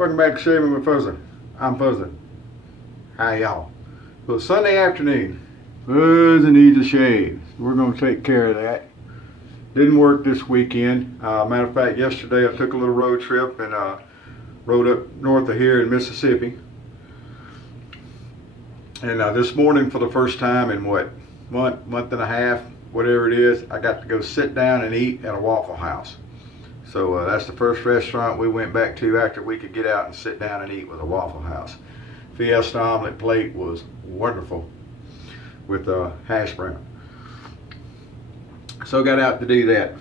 Welcome back to Shaving with Fuzzy. I'm Fuzzy. Hi y'all. So it's Sunday afternoon. Fuzzy needs a shave. We're going to take care of that. Didn't work this weekend. Matter of fact, yesterday I took a little road trip and rode up north of here in Mississippi. And this morning, for the first time in month and a half, whatever it is, I got to go sit down and eat at a Waffle House. So that's the first restaurant we went back to after we could get out and sit down and eat with a Waffle House. Fiesta omelet plate was wonderful with hash brown. So got out to do that.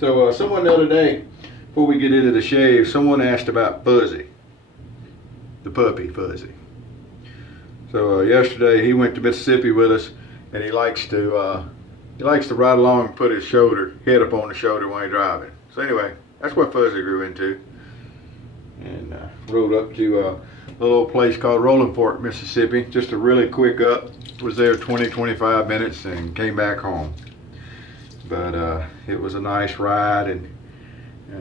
So someone the other day, before we get into the shave, someone asked about Fuzzy, the puppy Fuzzy. So yesterday he went to Mississippi with us, and he likes to ride along and put his head up on the shoulder when he's driving. So anyway, that's what Fuzzy grew into, and rode up to a little place called Rolling Fork, Mississippi. Just a really quick up. Was there 20-25 minutes and came back home. But it was a nice ride and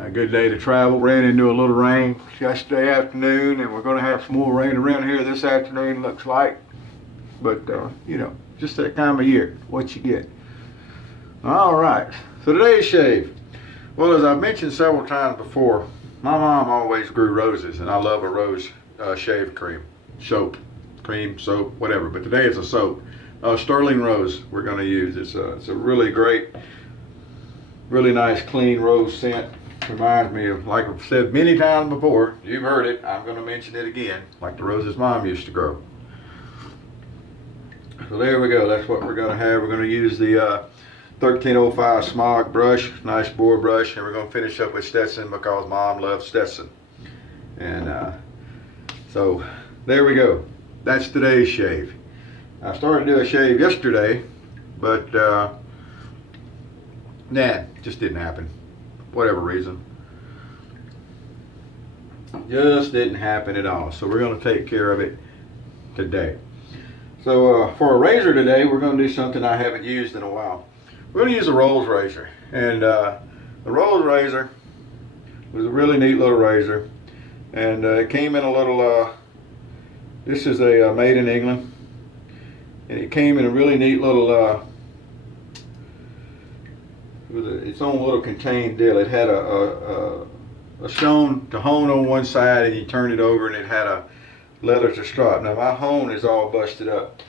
a good day to travel. Ran into a little rain yesterday afternoon, and we're going to have some more rain around here this afternoon, looks like. But you know, just that time of year, what you get. All right, so today's shave. Well, as I've mentioned several times before, my mom always grew roses, and I love a rose shave cream, soap, whatever. But today it's a soap. Sterling rose we're going to use. It's a really great, really nice, clean rose scent. Reminds me of, like I've said many times before, you've heard it, I'm going to mention it again, like the roses Mom used to grow. So there we go. That's what we're going to have. We're going to use the 1305 smog brush, nice bore brush, and we're going to finish up with Stetson because Mom loves Stetson. And so there we go. That's today's shave. I started to do a shave yesterday, but just didn't happen. Whatever reason. Just didn't happen at all. So we're going to take care of it today. So for a razor today, we're going to do something I haven't used in a while. We're going to use a Rolls razor, and the Rolls razor was a really neat little razor, and it came in a little, this is a made in England, and it came in a really neat little, with its own little contained deal. It had a hone on one side, and you turn it over, and it had a leather to strap. Now my hone is all busted up.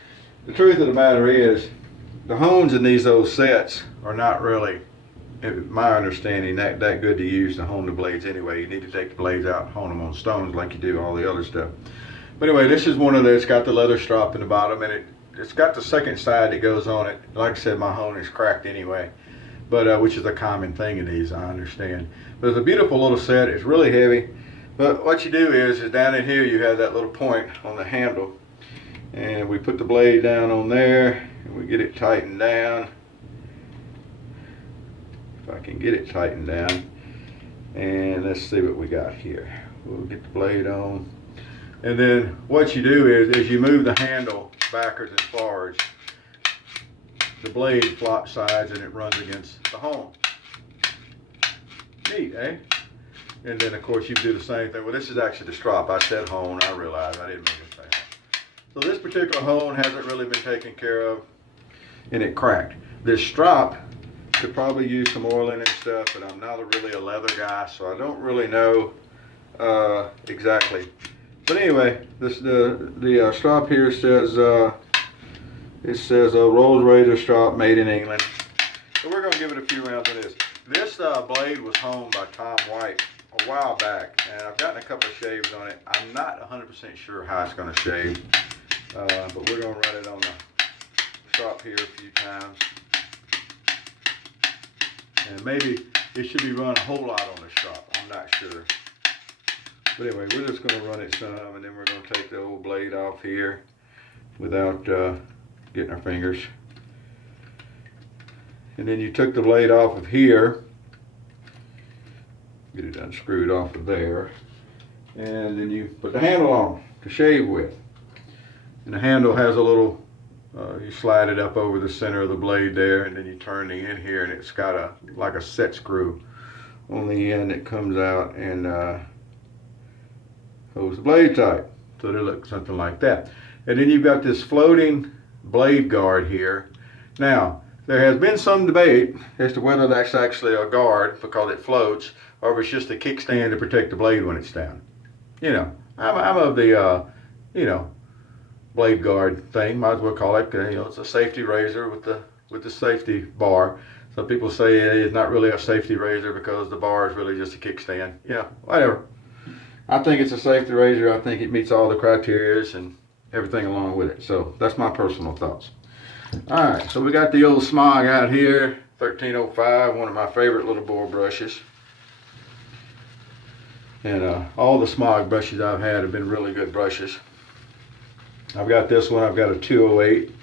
The truth of the matter is, the hones in these old sets are not really, in my understanding, that good to use to hone the blades anyway. You need to take the blades out and hone them on stones like you do all the other stuff. But anyway, this is one of those. It's got the leather strap in the bottom, and it's got the second side that goes on it. Like I said, my hone is cracked anyway, but which is a common thing in these, I understand. But it's a beautiful little set. It's really heavy. But what you do is down in here you have that little point on the handle, and we put the blade down on there, and we get it tightened down. If I can get it tightened down, and let's see what we got here. We'll get the blade on, and then what you do is you move the handle backwards and forwards. The blade flops sides and it runs against the hone. Neat, eh? And then of course you do the same thing. Well, this is actually the strap. I said hone, I realized I didn't mean to say that. So this particular hone hasn't really been taken care of, and it cracked. This strap could probably use some oiling and stuff, but I'm not really a leather guy, so I don't really know exactly. But anyway, the strap here says it says a Rolls razor strap made in England. So we're going to give it a few rounds of this. This blade was honed by Tom White a while back, and I've gotten a couple of shaves on it. I'm not 100% sure how it's going to shave, but we're going to run it on the strap here a few times. And maybe it should be run a whole lot on the strap. I'm not sure. But anyway, we're just going to run it some, and then we're going to take the old blade off here without getting our fingers. And then you took the blade off of here. Get it unscrewed off of there. And then you put the handle on to shave with. And the handle has a little, you slide it up over the center of the blade there, and then you turn the end here, and it's got like a set screw on the end that comes out and holds the blade tight. So they look something like that. And then you've got this floating blade guard here. Now, there has been some debate as to whether that's actually a guard because it floats, or if it's just a kickstand to protect the blade when it's down. You know, I'm of the, you know, blade guard thing, might as well call it. You know, it's a safety razor with the safety bar. Some people say it's not really a safety razor because the bar is really just a kickstand. Yeah, whatever. I think it's a safety razor. I think it meets all the criteria and everything along with it. So that's my personal thoughts. All right, so we got the old Smog out here, 1305, one of my favorite little bore brushes. And all the Smog brushes I've had have been really good brushes. I've got this one, I've got a 208,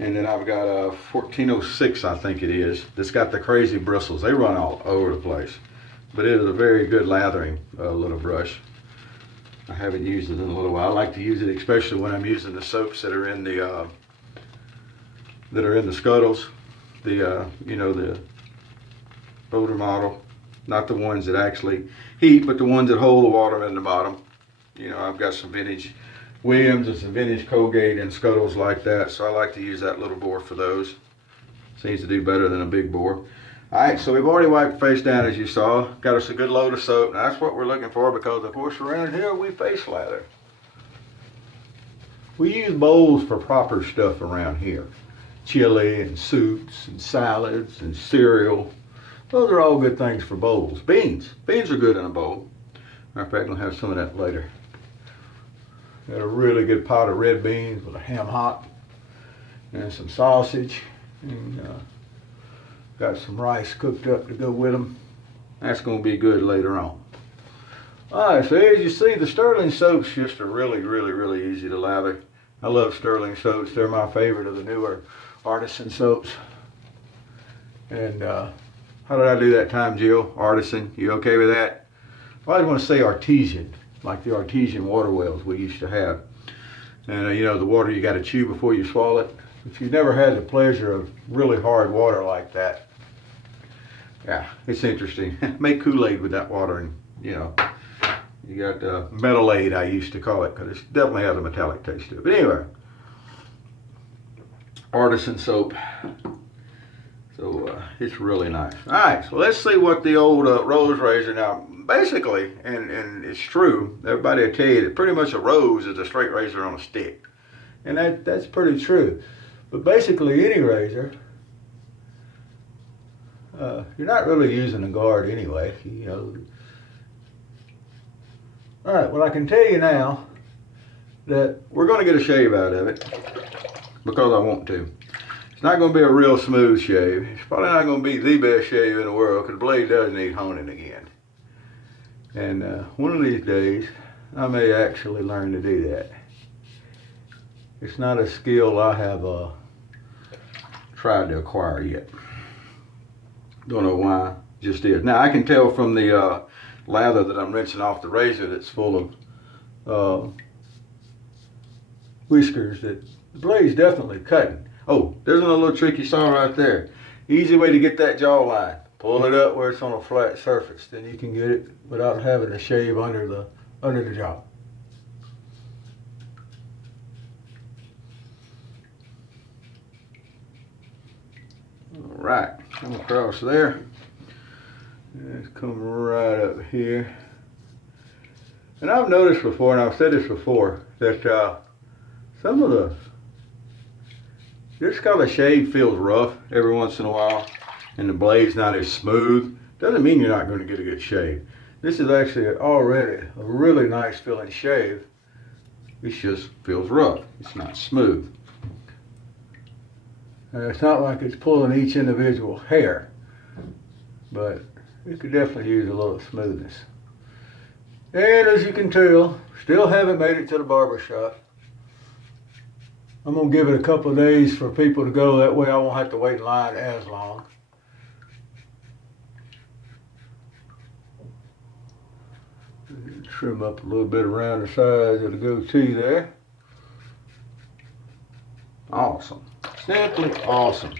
and then I've got a 1406, I think it is. That's got the crazy bristles. They run all over the place. But it is a very good lathering little brush. I haven't used it in a little while. I like to use it especially when I'm using the soaps that are in the scuttles. You know, the older model. Not the ones that actually heat, but the ones that hold the water in the bottom. You know, I've got some vintage Williams and some vintage Colgate and scuttles like that, so I like to use that little bore for those. Seems to do better than a big bore. Alright, so we've already wiped the face down as you saw. Got us a good load of soap. Now that's what we're looking for because of course around here we face lather. We use bowls for proper stuff around here. Chili and soups and salads and cereal. Those are all good things for bowls. Beans. Beans are good in a bowl. Matter of fact, I'll have some of that later. Got a really good pot of red beans with a ham hock and some sausage. And got some rice cooked up to go with them. That's going to be good later on. Alright, so as you see, the Stirling soaps just are really, really, really easy to lather. I love Stirling soaps. They're my favorite of the newer artisan soaps. And how did I do that time, Jill? Artisan, you okay with that? Well, I want to say artesian, like the artesian water wells we used to have. And you know, the water you got to chew before you swallow it. If you've never had the pleasure of really hard water like that, yeah, it's interesting. Make Kool-Aid with that water, and you know, you got Metal-Aid, I used to call it, because it definitely has a metallic taste to it. But anyway, artisan soap. So it's really nice. All right, so let's see what the old rose razor. Now, basically, and it's true, everybody will tell you that pretty much a rose is a straight razor on a stick. And that's pretty true. But basically, any razor, you're not really using a guard anyway. You know. All right, well, I can tell you now that we're going to get a shave out of it because I want to. It's not going to be a real smooth shave. It's probably not going to be the best shave in the world because the blade does need honing again. And one of these days, I may actually learn to do that. It's not a skill I have tried to acquire yet. Don't know why, just is. Now I can tell from the lather that I'm rinsing off the razor that's full of whiskers that the blade's definitely cutting. Oh, there's another little trick you saw right there. Easy way to get that jawline. Pull it up where it's on a flat surface. Then you can get it without having to shave under the jaw. All right, come across there. Let's come right up here. And I've noticed before, and I've said this before, that some of this kind of shave feels rough every once in a while, and the blade's not as smooth. Doesn't mean you're not going to get a good shave. This is actually already a really nice feeling shave. It just feels rough. It's not smooth. And it's not like it's pulling each individual hair, but it could definitely use a little smoothness. And as you can tell, still haven't made it to the barber shop. I'm going to give it a couple of days for people to go. That way I won't have to wait in line as long. Trim up a little bit around the sides of the goatee there. Awesome. Simply awesome.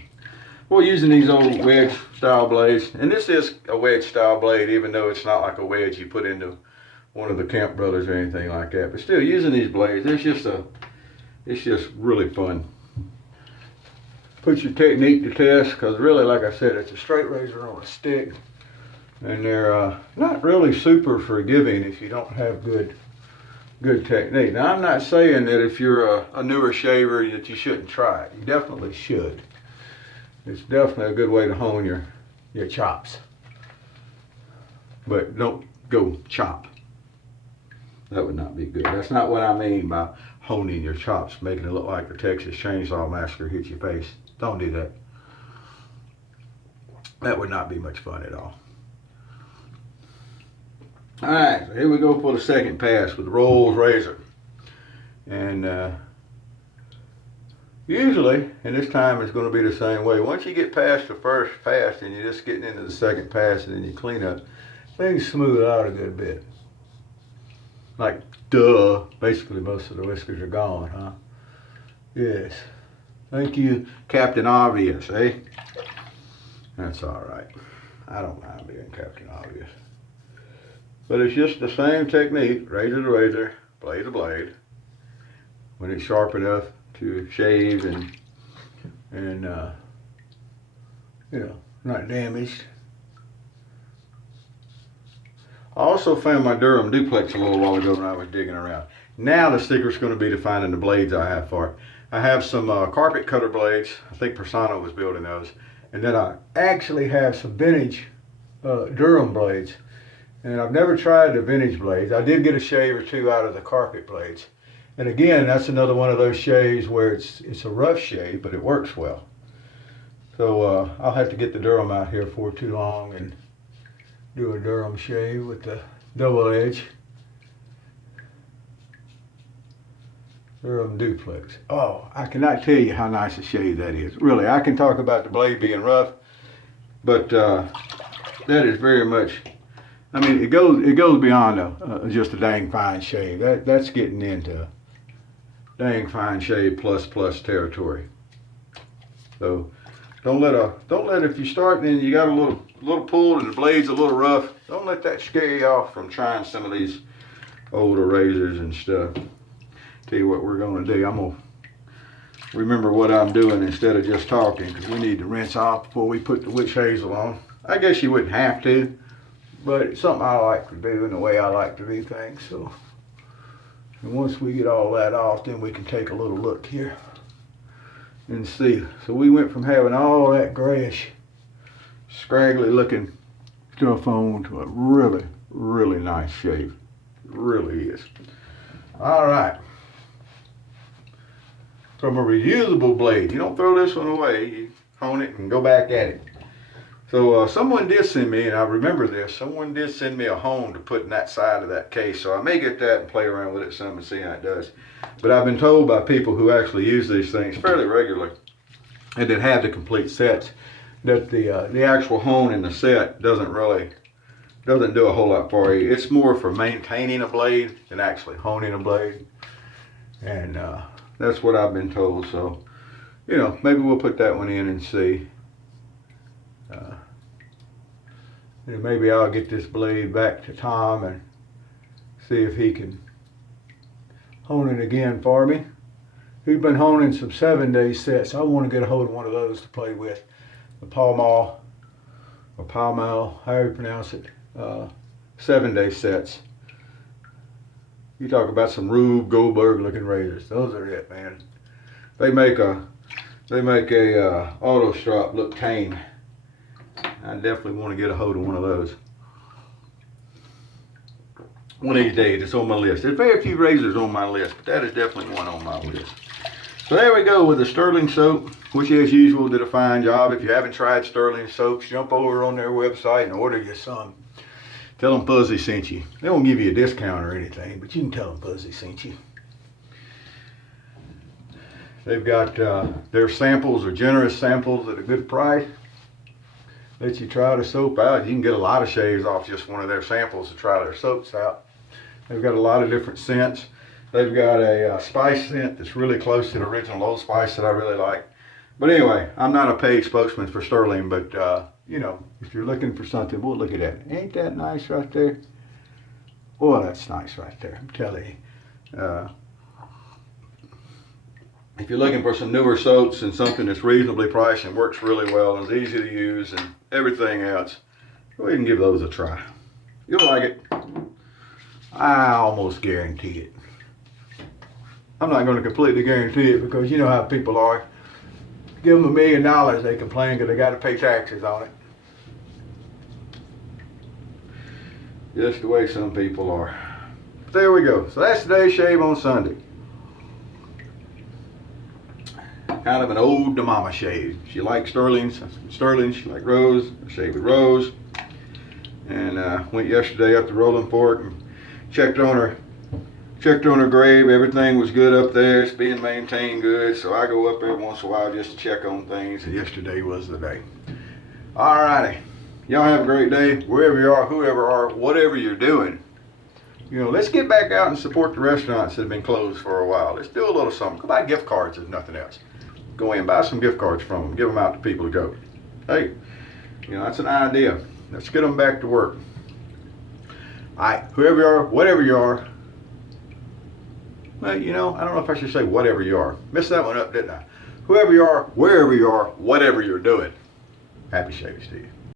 We're using these old wedge style blades. And this is a wedge style blade, even though it's not like a wedge you put into one of the Camp Brothers or anything like that. But still, using these blades, it's just really fun. Put your technique to test, because really, like I said, it's a straight razor on a stick, and they're not really super forgiving if you don't have good technique. Now, I'm not saying that if you're a newer shaver that you shouldn't try it. You definitely should. It's definitely a good way to hone your chops. But don't go chop. That would not be good. That's not what I mean by honing your chops, making it look like the Texas Chainsaw Massacre hit your face. Don't do that. That would not be much fun at all. All right, so here we go for the second pass with the Rolls razor. And usually, and this time it's going to be the same way. Once you get past the first pass and you're just getting into the second pass and then you clean up, things smooth out a good bit. Like, duh, basically most of the whiskers are gone, huh? Yes. Thank you, Captain Obvious, eh? That's all right. I don't mind being Captain Obvious. But it's just the same technique, razor to razor, blade to blade. When it's sharp enough to shave and you know, not damaged. I also found my Durham duplex a little while ago when I was digging around. Now the secret's going to be to finding the blades I have for it. I have some carpet cutter blades. I think Persano was building those. And then I actually have some vintage Durham blades. And I've never tried the vintage blades. I did get a shave or two out of the carpet blades. And again, that's another one of those shaves where it's a rough shave, but it works well. So I'll have to get the Durham out here before too long and do a Durham shave with the double edge. Durham duplex. Oh, I cannot tell you how nice a shave that is. Really, I can talk about the blade being rough, but that is very much, I mean, it goes beyond just a dang fine shave. That's getting into dang fine shave plus territory. So don't let if you start and you got a little pulled and the blade's a little rough, don't let that scare you off from trying some of these older razors and stuff. Tell you what we're gonna do. I'm gonna remember what I'm doing instead of just talking, because we need to rinse off before we put the witch hazel on. I guess you wouldn't have to, but it's something I like to do and the way I like to do things. So, and once we get all that off, then we can take a little look here and see. So we went from having all that grayish, scraggly looking stuff on to a really, really nice shave. It really is. All right. From a reusable blade, you don't throw this one away. You hone it and go back at it. So someone did send me, and I remember this, someone did send me a hone to put in that side of that case. So I may get that and play around with it some and see how it does. But I've been told by people who actually use these things fairly regularly and that have the complete sets that the actual hone in the set doesn't do a whole lot for you. It's more for maintaining a blade than actually honing a blade. And that's what I've been told. So, you know, maybe we'll put that one in and see. And maybe I'll get this blade back to Tom and see if he can hone it again for me. He's been honing some 7-day sets. I want to get a hold of one of those to play with. The Palmal, or Palmal, however you pronounce it. 7-day sets. You talk about some Rube Goldberg looking razors. Those are it, man. They make a auto strop look tame. I definitely want to get a hold of one of those. One of these days, it's on my list. There's very few razors on my list, but that is definitely one on my list. So there we go with the Stirling soap, which as usual did a fine job. If you haven't tried Stirling soaps, jump over on their website and order you some. Tell them Fuzzy sent you. They won't give you a discount or anything, but you can tell them Fuzzy sent you. They've got their samples are generous samples at a good price. Let you try the soap out. You can get a lot of shaves off just one of their samples to try their soaps out. They've got a lot of different scents. They've got a spice scent that's really close to the original Old Spice that I really like. But anyway, I'm not a paid spokesman for Stirling, but you know, if you're looking for something, we'll look at that. Ain't that nice right there? Oh, that's nice right there, I'm telling you. If you're looking for some newer soaps and something that's reasonably priced and works really well and is easy to use and everything else, go ahead and give those a try. You'll like it. I almost guarantee it. I'm not going to completely guarantee it because you know how people are. Give them $1 million, they complain because they got to pay taxes on it. Just the way some people are. But there we go. So that's today's shave on Sunday. Kind of an ode to Momma shave. She liked Sterling, she liked Rose, I shaved with Rose. And went yesterday up to Rolling Fork and checked on her grave. Everything was good up there. It's being maintained good. So I go up every once in a while just to check on things. And yesterday was the day. Alrighty. Y'all have a great day. Wherever you are, whoever you are, whatever you're doing. You know, let's get back out and support the restaurants that have been closed for a while. Let's do a little something. Go buy gift cards if nothing else. Go in and buy some gift cards from them. Give them out to people to go. Hey, you know, that's an idea. Let's get them back to work. Alright, whoever you are, whatever you are. Well, you know, I don't know if I should say whatever you are. Messed that one up, didn't I? Whoever you are, wherever you are, whatever you're doing. Happy shaving to you.